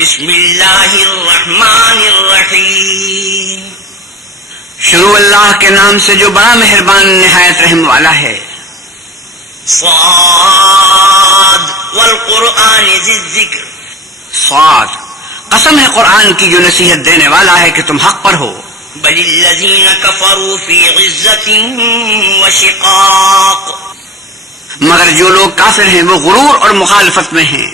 بسم اللہ الرحمن الرحیم. شروع اللہ کے نام سے جو بڑا مہربان نہایت رحم والا ہے. صاد والقرآن ذی الذکر. صاد، قسم ہے قرآن کی جو نصیحت دینے والا ہے کہ تم حق پر ہو. بل الذین کفروا فی عزت وشقاق. مگر جو لوگ کافر ہیں وہ غرور اور مخالفت میں ہیں.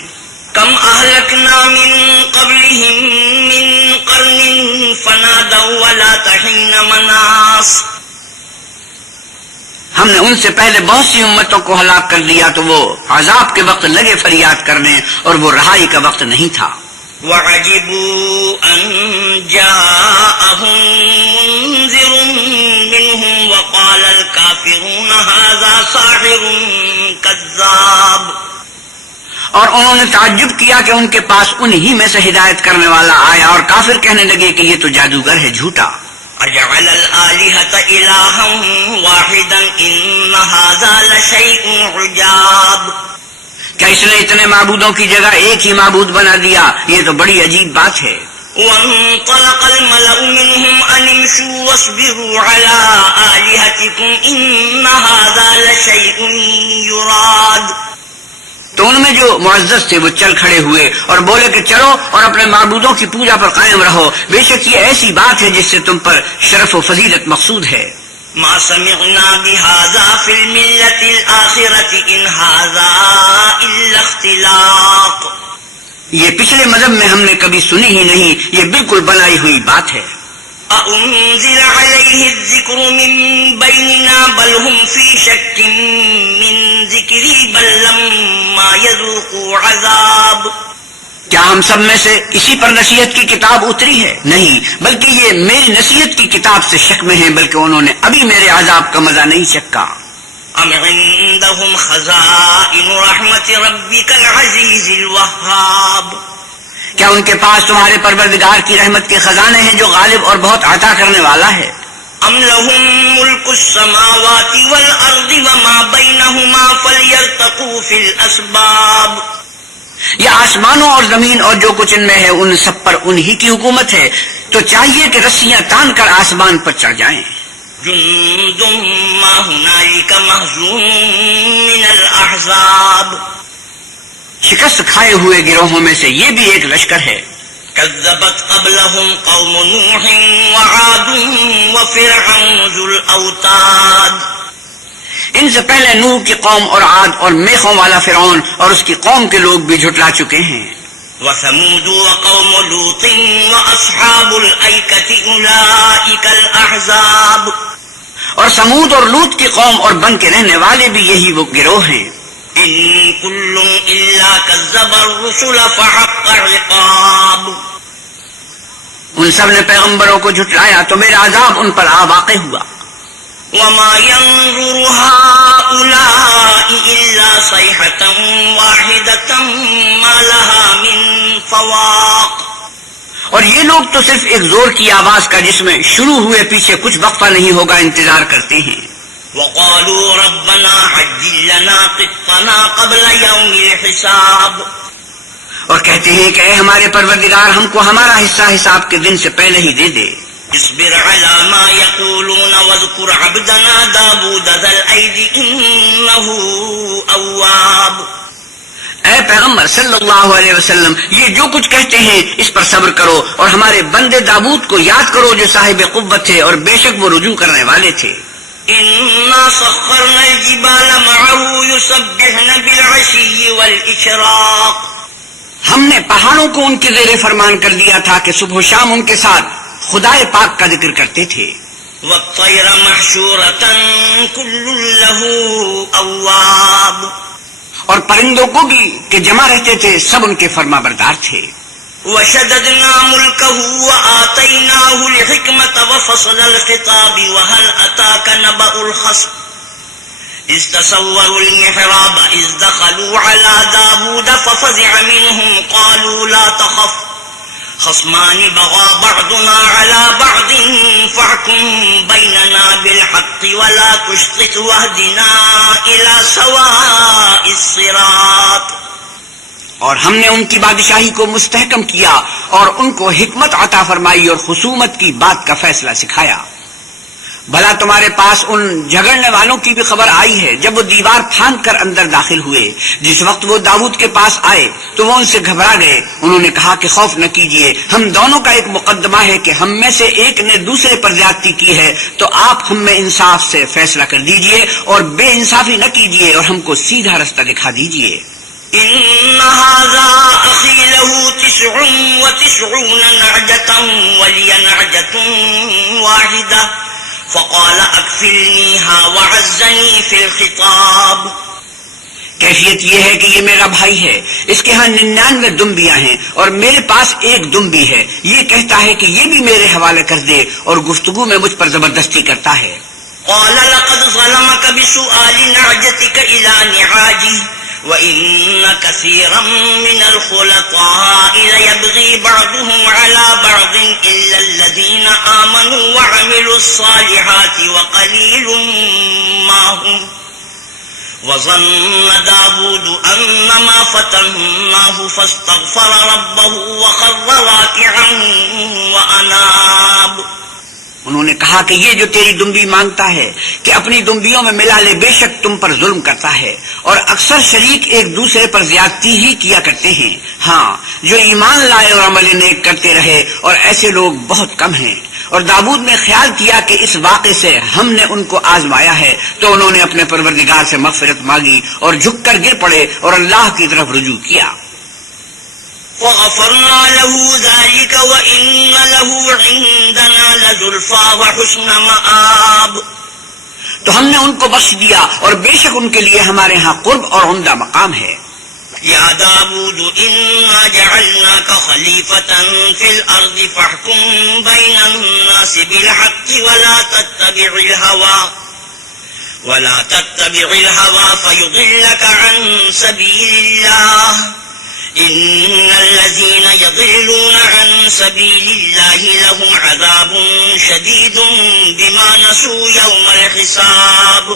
کم اہلکنا من قبلہم من قرن فنادوا ولا تحین مناص. ہم نے ان سے پہلے بہت سی امتوں کو ہلاک کر دیا تو وہ عذاب کے وقت لگے فریاد کرنے اور وہ رہائی کا وقت نہیں تھا. وعجبوا ان جاءهم منذر منهم وقال الكافرون هذا ساحر كذاب. اور انہوں نے تعجب کیا کہ ان کے پاس انہی میں سے ہدایت کرنے والا آیا اور کافر کہنے لگے کہ یہ تو جادوگر ہے، جھوٹا. اجعل الآلهة إلها واحدا إن هذا لشيء عجاب. کیا اس نے اتنے معبودوں کی جگہ ایک ہی معبود بنا دیا؟ یہ تو بڑی عجیب بات ہے. وانطلق الملأ منهم أن امشوا واصبروا على آلهتكم إن هذا لشيء يراد. تو ان میں جو معزز تھے وہ چل کھڑے ہوئے اور بولے کہ چلو اور اپنے معبودوں کی پوجا پر قائم رہو، بے شک یہ ایسی بات ہے جس سے تم پر شرف و فضیلت مقصود ہے. ما سمعنا بهذا في الملة الآخرة إن هذا إلا اختلاق. یہ پچھلے مذہب میں ہم نے کبھی سنی ہی نہیں، یہ بالکل بنائی ہوئی بات ہے. أأنزل عليه الذكر من بيننا بل هم في شك من ذكري بل لما يذوقوا عذاب. کیا ہم سب میں سے اسی پر نصیحت کی کتاب اتری ہے؟ نہیں، بلکہ یہ میری نصیحت کی کتاب سے شک میں ہیں، بلکہ انہوں نے ابھی میرے عذاب کا مزہ نہیں چکھا. ام عندهم خزائن رحمت ربك العزيز الوهاب. کیا ان کے پاس تمہارے پروردگار کی رحمت کے خزانے ہیں جو غالب اور بہت عطا کرنے والا ہے؟ ام لهم ملك السماوات والارض وما بينهما فليرتقوا في الاسباب. یا آسمانوں اور زمین اور جو کچھ ان میں ہے ان سب پر انہی کی حکومت ہے، تو چاہیے کہ رسیاں تان کر آسمان پر چڑھ جائیں. جند ما هنالك مهزوم من الاحزاب. شکست کھائے ہوئے گروہوں میں سے یہ بھی ایک لشکر ہے. كذبت قبلهم قوم نوح وعاد وفرعون ذو الاوتاد. ان سے پہلے نوح کی قوم اور عاد اور میخوں والا فرعون اور اس کی قوم کے لوگ بھی جھٹلا چکے ہیں. وثمود وقوم لوط واصحاب الایکة اولئک الاحزاب. اور سمود اور لوط کی قوم اور بن کے رہنے والے بھی یہی وہ گروہ ہیں. ان كل الا كذب الرسل فحق عقاب. ان سب نے پیغمبروں کو جھٹلایا تو میرا عذاب ان پر آ واقع ہوا. وما ينظر هؤلاء الا صيحة واحدة ما لها من فواق. اور یہ لوگ تو صرف ایک زور کی آواز کا جس میں شروع ہوئے پیچھے کچھ وقفہ نہیں ہوگا انتظار کرتے ہیں. وقالوا ربنا عجل لنا قطنا قبل يوم الحساب. اور کہتے ہیں کہ اے ہمارے پروردگار ہم کو ہمارا حصہ حساب کے دن سے پہلے ہی دے دے. اصبر على ما يقولون واذكر عبدنا داود ذا الأيد إنه أواب. اے پیغمبر صلی اللہ علیہ وسلم، یہ جو کچھ کہتے ہیں اس پر صبر کرو اور ہمارے بندے داود کو یاد کرو جو صاحب قوت تھے اور بے شک وہ رجوع کرنے والے تھے. إنا سخرنا الجبال معه يسبحن بالعشي والإشراق. ہم نے پہاڑوں کو ان کے زیر فرمان کر دیا تھا کہ صبح و شام ان کے ساتھ خدائے پاک کا ذکر کرتے تھے. والطير محشورة كل له أواب. اور پرندوں کو بھی کہ جمع رہتے تھے سب ان کے فرما بردار تھے. وشددنا ملكه وآتيناه الحكمة وفصل الخطاب وهل أتاك نبأ الخصم إذ تسوروا المحراب إذ دخلوا على داود ففزع منهم قالوا لا تخف خصمان بغى بعضنا على بعض فاحكم بيننا بالحق ولا تشطط واهدنا إلى سواء الصراط. اور ہم نے ان کی بادشاہی کو مستحکم کیا اور ان کو حکمت عطا فرمائی اور خصومت کی بات کا فیصلہ سکھایا۔ بھلا تمہارے پاس ان جھگڑنے والوں کی بھی خبر آئی ہے جب وہ دیوار پھاند کر اندر داخل ہوئے؟ جس وقت وہ داؤد کے پاس آئے تو وہ ان سے گھبرا گئے۔ انہوں نے کہا کہ خوف نہ کیجیے، ہم دونوں کا ایک مقدمہ ہے کہ ہم میں سے ایک نے دوسرے پر زیادتی کی ہے، تو آپ ہم میں انصاف سے فیصلہ کر دیجیے اور بے انصافی نہ کیجیے اور ہم کو سیدھا رستہ دکھا دیجیے۔ إن هذا أخي له 99 نعجة ولي نعجة واحدة فقال أكفلنيها وعزني في الخطاب۔ کیفیت یہ ہے کہ یہ میرا بھائی ہے، اس کے ہاں 99 دمبیاں ہیں اور میرے پاس ایک دمبی ہے، یہ کہتا ہے کہ یہ بھی میرے حوالے کر دے اور گفتگو میں مجھ پر زبردستی کرتا ہے۔ قال لقد ظلمك بسؤال نعجتك إلى نعاجه وَإِنَّ كَثِيرًا مِنَ الْخُلَطَاءِ لَيَبْغِي بَعْضُهُمْ عَلَى بَعْضٍ إِلَّا الَّذِينَ آمَنُوا وَعَمِلُوا الصَّالِحَاتِ وَقَلِيلٌ مَّا هُمْ وَظَنَّ دَاوُودُ أَنَّمَا فَتَنَّاهُ فَاسْتَغْفَرَ رَبَّهُ وَخَرَّ رَاكِعًا وَأَنَابَ۔ انہوں نے کہا کہ یہ جو تیری دمبی مانگتا ہے کہ اپنی دمبیوں میں ملا لے، بے شک تم پر ظلم کرتا ہے اور اکثر شریک ایک دوسرے پر زیادتی ہی کیا کرتے ہیں۔ ہاں، جو ایمان لائے اور عمل نیک کرتے رہے، اور ایسے لوگ بہت کم ہیں۔ اور داؤد نے خیال کیا کہ اس واقعے سے ہم نے ان کو آزمایا ہے، تو انہوں نے اپنے پروردگار سے مغفرت مانگی اور جھک کر گر پڑے اور اللہ کی طرف رجوع کیا۔ وغفرنا له ذلك وإن له عندنا لزلفى وحسن مآب۔ تو ہم نے ان کو بخش دیا اور بے شک ان کے لیے ہمارے ہاں قرب اور عمدہ مقام ہے۔ يا داود إنا جعلناك خليفة في الأرض فاحكم بين الناس بالحق ولا تتبع الهوى فيضلك عن سبيل الله إن الذين يضلون عن سبيل الله لهم عذاب شديد بما نسوا يوم الحساب۔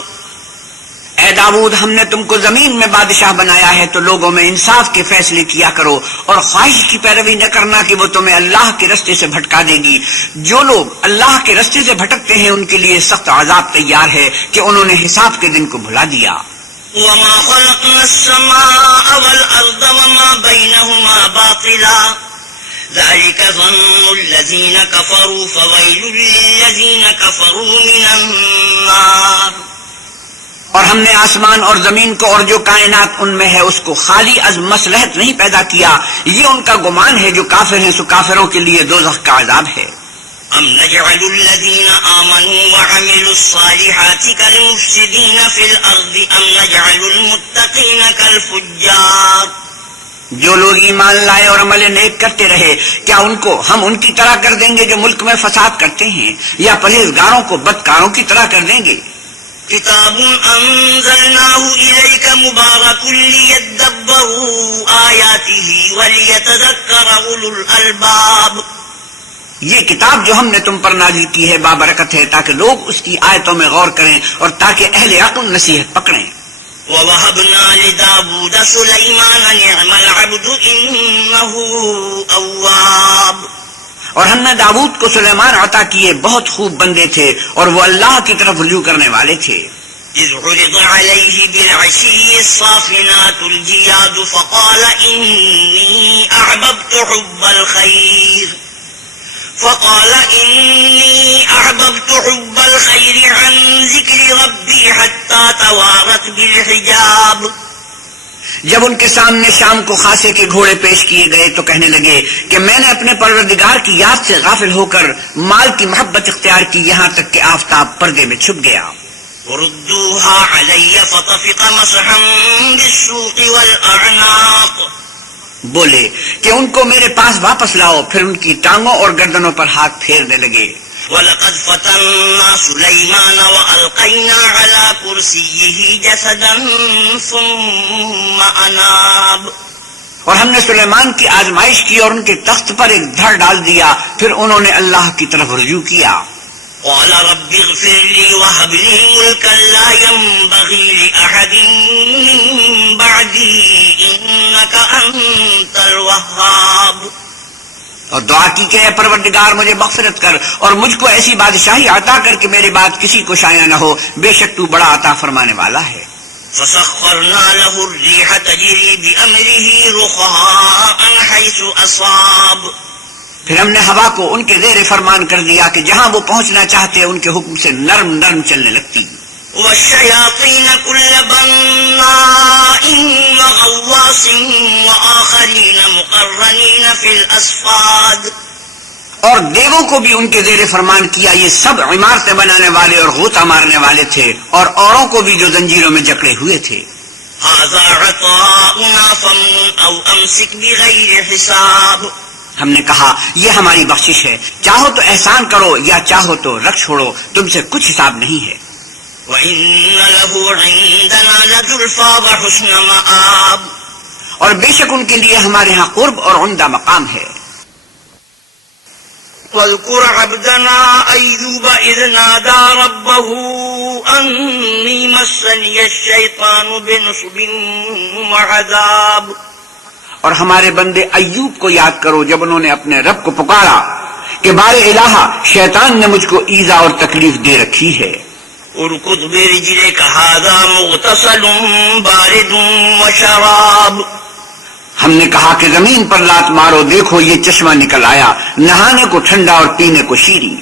اے داؤد، ہم نے تم کو زمین میں بادشاہ بنایا ہے تو لوگوں میں انصاف کے فیصلے کیا کرو اور خواہش کی پیروی نہ کرنا کہ وہ تمہیں اللہ کے رستے سے بھٹکا دے گی۔ جو لوگ اللہ کے رستے سے بھٹکتے ہیں ان کے لیے سخت عذاب تیار ہے کہ انہوں نے حساب کے دن کو بھلا دیا۔ وما خلقنا السماء والأرض وما بينهما باطلا ذلك ظن الذين كفروا فويل للذين كفروا من النار۔ اور ہم نے آسمان اور زمین کو اور جو کائنات ان میں ہے اس کو خالی از مصلحت نہیں پیدا کیا، یہ ان کا گمان ہے جو کافر ہیں، سو کافروں کے لیے دوزخ کا عذاب ہے۔ ام نجعل الذين آمنوا وعملوا الصالحات كالمفسدين في الأرض ام نجعل المتقين كالفجار۔ جو لوگ ایمان لائے اور عمل نیک کرتے رہے، کیا ان کو ہم ان کی طرح کر دیں گے جو ملک میں فساد کرتے ہیں، یا پرہیزگاروں کو بدکاروں کی طرح کر دیں گے؟ کتاب انزلناه إليك مبارك ليدبروا آياته وليتذكر أولو الألباب۔ یہ کتاب جو ہم نے تم پر نازل کی ہے بابرکت ہے تاکہ لوگ اس کی آیتوں میں غور کریں اور تاکہ اہل عقل نصیحت پکڑیں۔ وَوَهَبْنَا لِدَاوُودَ سُلَيْمَانَ نِعْمَ الْعَبْدُ إِنَّهُ أَوَّابٌ۔ اور ہم نے داؤد کو سلیمان عطا کیے، بہت خوب بندے تھے اور وہ اللہ کی طرف رجوع کرنے والے تھے۔ إذ عرض عليه بالعشي الصافنات الجياد فقال إني أحببت حب الخير عن ذكر ربي حتى توارت بالحجاب۔ جب ان کے سامنے شام کو خاصے کے گھوڑے پیش کیے گئے تو کہنے لگے کہ میں نے اپنے پروردگار کی یاد سے غافل ہو کر مال کی محبت اختیار کی، یہاں تک کہ آفتاب پردے میں چھپ گیا۔ ردوها علي فطفق مسحا بالسوق والأعناق۔ بولے کہ ان کو میرے پاس واپس لاؤ، پھر ان کی ٹانگوں اور گردنوں پر ہاتھ پھیرنے لگے۔ وَلَقَدْ فَتَنَّا سُلَيْمَانَ وَأَلْقَيْنَا عَلَى كُرْسِيِّهِ جَسَدًا ثُمَّ أَنَابَ۔ اور ہم نے سلیمان کی آزمائش کی اور ان کے تخت پر ایک دھڑ ڈال دیا، پھر انہوں نے اللہ کی طرف رجوع کیا۔ قال رب اغفر لي وهب لي ملكا لا ينبغي لأحد من بعدي إنك أنت الوهاب. اور دعا کی کہ اے پروردگار مجھے مغفرت کر اور مجھ کو ایسی بادشاہی عطا کر کہ میری بات کسی کو شایع نہ ہو، بے شک تو بڑا عطا فرمانے والا ہے. فسخرنا له الريح تجري بأمره رخاء حيث أصاب. پھر ہم نے ہوا کو ان کے زیر فرمان کر دیا کہ جہاں وہ پہنچنا چاہتے ان کے حکم سے نرم نرم چلنے لگتی. والشياطين كل بناء وغواص وآخرين مقرنين في الأصفاد. اور دیووں کو بھی ان کے زیر فرمان کیا، یہ سب عمارتیں بنانے والے اور غوطہ مارنے والے تھے، اور اوروں کو بھی جو زنجیروں میں جکڑے ہوئے تھے. هذا عطاؤنا فامنن أو أمسك بغير حساب. ہم نے کہا یہ ہماری بخشش ہے، چاہو تو احسان کرو یا چاہو تو رکھ چھوڑو، تم سے کچھ حساب نہیں ہے. وَإِنَّ لَهُ عِندَنَا لَزُلْفَىٰ وَحُسْنَ مَآبٍ. اور بے شک ان کے لیے ہمارے ہاں قرب اور عمدہ مقام ہے. وَاذْكُرْ عَبْدَنَا أَيُّوبَ إِذْ نَادَىٰ رَبَّهُ أَنِّي مَسَّنِيَ الشَّيْطَانُ بِنُصْبٍ وَعَذَابٍ. اور ہمارے بندے ایوب کو یاد کرو جب انہوں نے اپنے رب کو پکارا کہ بار الہ شیطان نے مجھ کو ایذا اور تکلیف دے رکھی ہے. ارکض برجلک ھذا مغتسل بارد وشراب. ہم نے کہا کہ زمین پر لات مارو، دیکھو یہ چشمہ نکل آیا، نہانے کو ٹھنڈا اور پینے کو شیریں.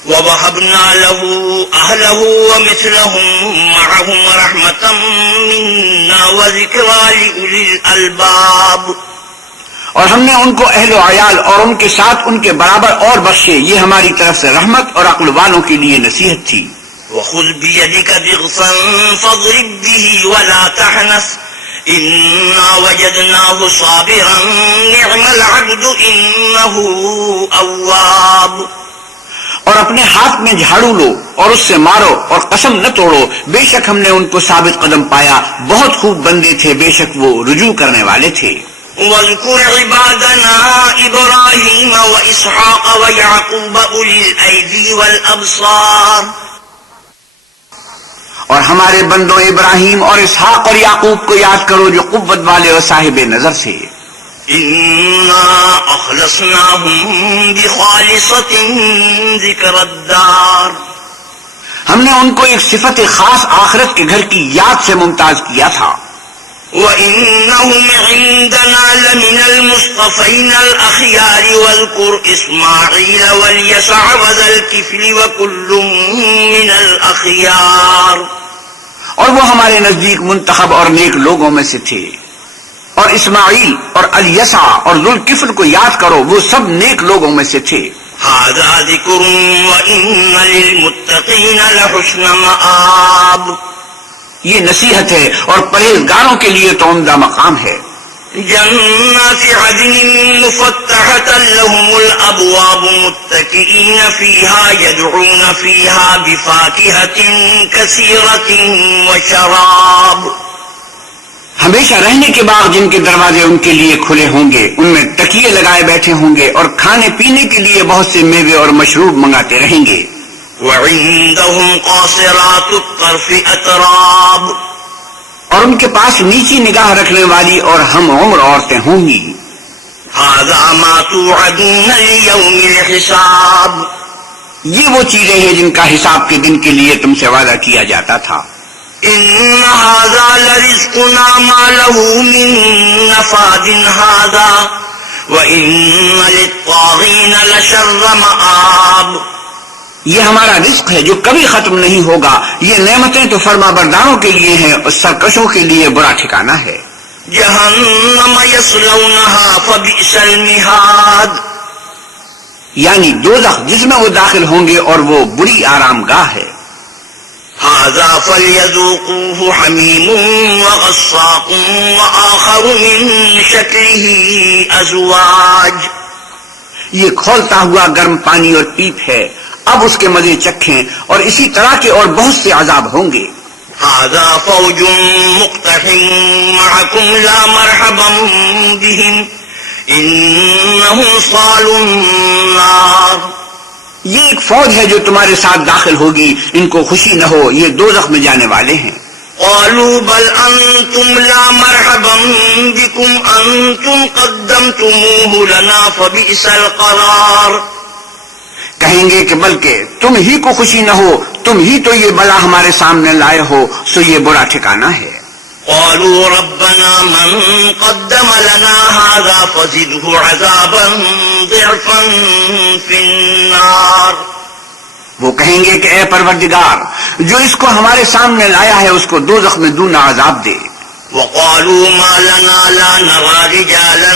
وَوَهَبْنَا لَهُ أَهْلَهُ وَمِثْلَهُم مَّعَهُمْ رَحْمَةً مِّنَّا وَذِكْرَىٰ لِأُولِي الْأَلْبَابِ. اور ہم نے ان کو اہل و عیال اور ان کے ساتھ ان کے برابر اور بخشے، یہ ہماری طرف سے رحمت اور عقل والوں کے لیے نصیحت تھی. وَخُذْ بِيَدِكَ ضِغْثًا فَاضْرِب بِّهِ وَلَا تَحْنَثْ إِنَّا وَجَدْنَاهُ صَابِرًا نِّعْمَ الْعَبْدُ إِنَّهُ أَوَّابٌ. اور اپنے ہاتھ میں جھاڑو لو اور اس سے مارو اور قسم نہ توڑو، بے شک ہم نے ان کو ثابت قدم پایا، بہت خوب بندے تھے، بے شک وہ رجوع کرنے والے تھے. واذكر عبادنا إبراهيم وإسحاق ويعقوب أولي الأيدي والأبصار. اور ہمارے بندوں ابراہیم اور اسحاق اور یعقوب کو یاد کرو جو قوت والے اور صاحب نظر سے. إنا أخلصناهم بخالصة ذكر الدار. ہم نے ان کو ایک صفت خاص آخرت کے گھر کی یاد سے ممتاز کیا تھا. وَإِنَّهُمْ عِندَنَا لَمِنَ الْمُصْطَفَيْنَ الْأَخْيَارِ وَاذْكُرْ إِسْمَاعِيلَ وَالْيَسَعَ وَذَا الْكِفْلِ وَكُلٌّ مِّنَ الْأَخْيَارِ. اور وہ ہمارے نزدیک منتخب اور نیک لوگوں میں سے تھے. اور اسماعیل اور الیسع اور ذوالکفل کو یاد کرو، وہ سب نیک لوگوں میں سے تھے. هَذَا ذِكْرٌ وَإِنَّ لِلْمُتَّقِينَ لَحُسْنَ مَآبٍ. یہ نصیحت ہے اور پرہیزگاروں کے لیے تو عمدہ مقام ہے. جنات عدن مفتحة لهم الأبواب متكئين فيها يدعون فيها بفاكهة كثيرة وشراب. ہمیشہ رہنے کے باغ جن کے دروازے ان کے لیے کھلے ہوں گے، ان میں تکیے لگائے بیٹھے ہوں گے اور کھانے پینے کے لیے بہت سے میوے اور مشروب منگاتے رہیں گے. وعندهم قاصرات الطرف أتراب. اور ان کے پاس نیچی نگاہ رکھنے والی اور ہم عمر عورتیں ہوں گی. هذا ما توعدون ليوم الحساب. یہ وہ چیزیں ہیں جن کا حساب کے دن کے لیے تم سے وعدہ کیا جاتا تھا. إن هذا لرزقنا ما له من نفاد هذا وإن للطاغين لشر مآب. یہ ہمارا رزق ہے جو کبھی ختم نہیں ہوگا، یہ نعمتیں تو فرما برداروں کے لیے ہیں اور سرکشوں کے لیے برا ٹھکانہ ہے. جہنم یصلونها فبئس المہاد. یعنی دوزخ جس میں وہ داخل ہوں گے اور وہ بری آرام گاہ ہے. هذا فليذوقوه حميم وغساق وآخر من شكله أزواج. یہ کھولتا ہوا گرم پانی اور پیپ ہے، اب اس کے مزے چکھیں، اور اسی طرح کے اور بہت سے عذاب ہوں گے. هذا فوج مقتحم معكم لا مرحبا بهم إنهم صالوا النار. یہ ایک فوج ہے جو تمہارے ساتھ داخل ہوگی، ان کو خوشی نہ ہو، یہ دوزخ میں جانے والے ہیں۔ قالوا بل انتم لا مرحبا بكم انتم قدمتموه لنا فبئس القرار۔ کہیں گے کہ بلکہ تم ہی کو خوشی نہ ہو، تم ہی تو یہ بلا ہمارے سامنے لائے ہو، سو یہ برا ٹھکانہ ہے۔ قالوا ربنا من قدم لنا هذا فزده عذابا ضعفا في النار۔ وہ کہیں گے کہ اے پروردگار، جو اس کو ہمارے سامنے لایا ہے اس کو دوزخ میں دونا عذاب دے۔ وقالوا ما لنا لا نرى رجالا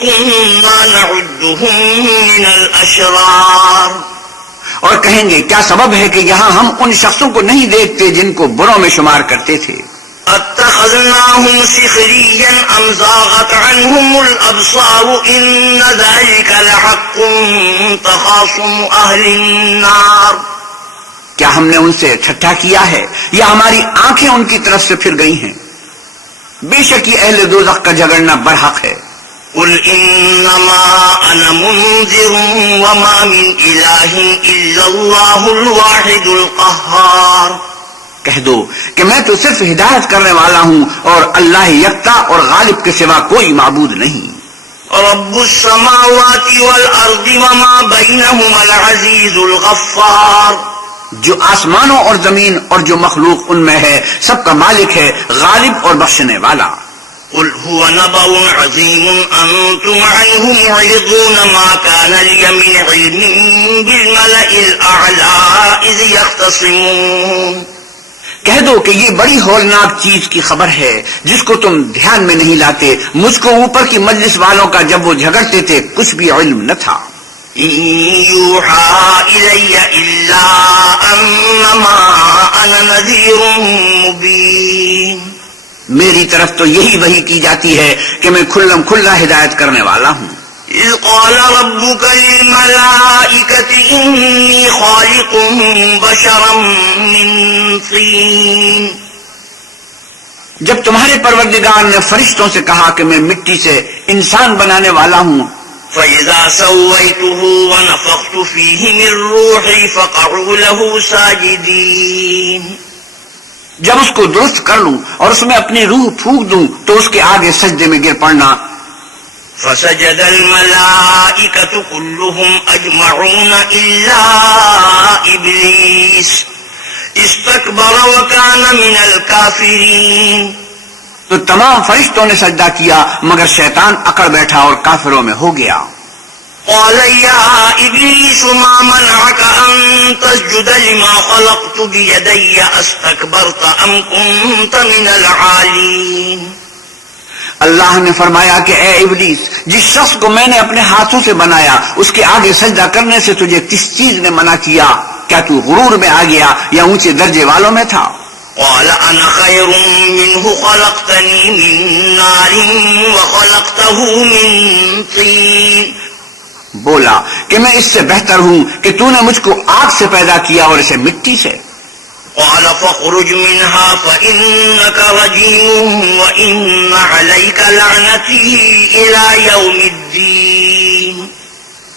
كنا نعدهم من الاشرار۔ اور کہیں گے کیا سبب ہے کہ یہاں ہم ان شخصوں کو نہیں دیکھتے جن کو بروں میں شمار کرتے تھے۔ اتخذناهم سخريا ام زاغت عنهم الابصار ان ذلك لحق تخاصم اهل النار۔ کیا ہم نے ان سے ٹھٹھا کیا ہے یا ہماری آنکھیں ان کی طرف سے پھر گئی ہیں؟ بے شک یہ اہل دوزخ کا جھگڑنا برحق ہے۔ قل انما انا منذر وما من اله الا الله الواحد القهار۔ کہہ دو کہ میں تو صرف ہدایت کرنے والا ہوں اور اللہ یکتا اور غالب کے سوا کوئی معبود نہیں۔ رب السماوات والارض وما بينهما العزيز الغفار۔ جو آسمانوں اور زمین اور جو مخلوق ان میں ہے سب کا مالک ہے، غالب اور بخشنے والا۔ قل هو نبأ عظيم أنتم عنه معرضون ما كان لي من علم بالملأ الأعلى إذ يختصمون۔ کہہ دو کہ یہ بڑی ہولناک چیز کی خبر ہے جس کو تم دھیان میں نہیں لاتے، مجھ کو اوپر کی مجلس والوں کا جب وہ جھگڑتے تھے کچھ بھی علم نہ تھا۔ إن يوحى إلي إلا أنما أنا نذير مبين۔ میری طرف تو یہی وحی کی جاتی ہے کہ میں کھلم کھلا ہدایت کرنے والا ہوں۔ إذ قال ربك للملائكة إني خالق بشرا من طين۔ جب تمہارے پروردگار نے فرشتوں سے کہا کہ میں مٹی سے انسان بنانے والا ہوں، فإذا سويته ونفخت فيه من روحي فقعوا له ساجدين۔ جب اس کو درست کر لوں اور اس میں اپنی روح پھونک دوں تو اس کے آگے سجدے میں گر پڑنا۔ فسجد الملائكة كلهم أجمعون إلا إبليس استكبر وكان من الكافرين۔ تو تمام فرشتوں نے سجدہ کیا مگر شیطان اکڑ بیٹھا اور کافروں میں ہو گیا۔ قال يا إبليس ما منعك أن تسجد لما خلقت بيدي أستكبرت أم كنت من العالين۔ اللہ نے فرمایا کہ اے ابلیس، جس شخص کو میں نے اپنے ہاتھوں سے بنایا اس کے آگے سجدہ کرنے سے تجھے کس چیز نے منع کیا؟ کیا تو غرور میں آ گیا یا اونچے درجے والوں میں تھا؟ قال أنا خير منه خلقتني من نار وخلقته من طين۔ بولا کہ میں اس سے بہتر ہوں کہ تو نے مجھ کو آگ سے پیدا کیا اور اسے مٹی سے۔ قال فاخرج منها فإنك رجيم وإن عليك لعنتي إلى يوم الدين۔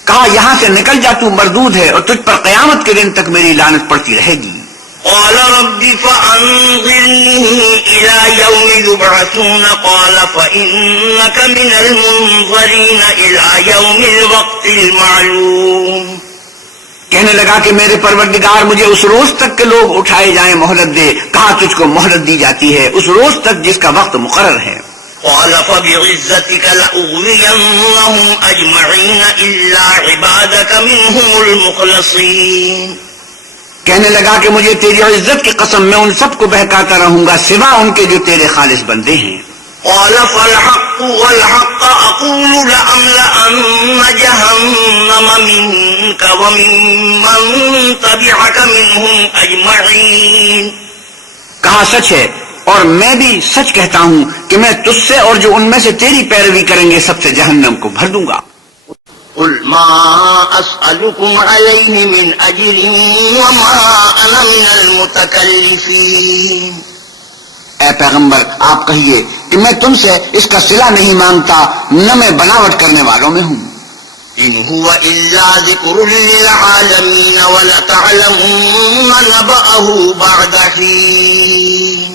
کہا یہاں سے نکل جا، تو مردود ہے اور تجھ پر قیامت کے دن تک میری لعنت پڑتی رہے گی۔ قال رب فأنظرني إلى يوم يبعثون قال فإنك من المنظرين إلى يوم الوقت المعلوم۔ کہنے لگا کہ میرے پروردگار مجھے اس روز تک کے لوگ اٹھائے جائیں مہلت دے۔ کہا تجھ کو مہلت دی جاتی ہے اس روز تک جس کا وقت مقرر ہے۔ قال فبعزتك لأغوينهم أجمعين إلا عبادك منهم المخلصين۔ کہنے لگا کہ مجھے تیری عزت کی قسم میں ان سب کو بہکاتا رہوں گا سوا ان کے جو تیرے خالص بندے ہیں۔ قال فالحق والحق أقول لأملأن جهنم منك وممن تبعك منهم أجمعين۔ کہا سچ ہے اور میں بھی سچ کہتا ہوں کہ میں تجھ سے اور جو ان میں سے تیری پیروی کریں گے سب سے جہنم کو بھر دوں گا۔ قل ما أسألكم عليه من أجر وما أنا من المتكلفين۔ اے پیغمبر آپ کہیے کہ میں تم سے اس کا صلہ نہیں مانگتا، نہ میں بناوٹ کرنے والوں میں ہوں۔ إن هو إلا ذكر للعالمين ولتعلمن نبأه بعد حين.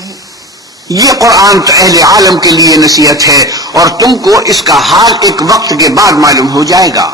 یہ قرآن تو اہل عالم کے لیے نصیحت ہے اور تم کو اس کا حال ایک وقت کے بعد معلوم ہو جائے گا.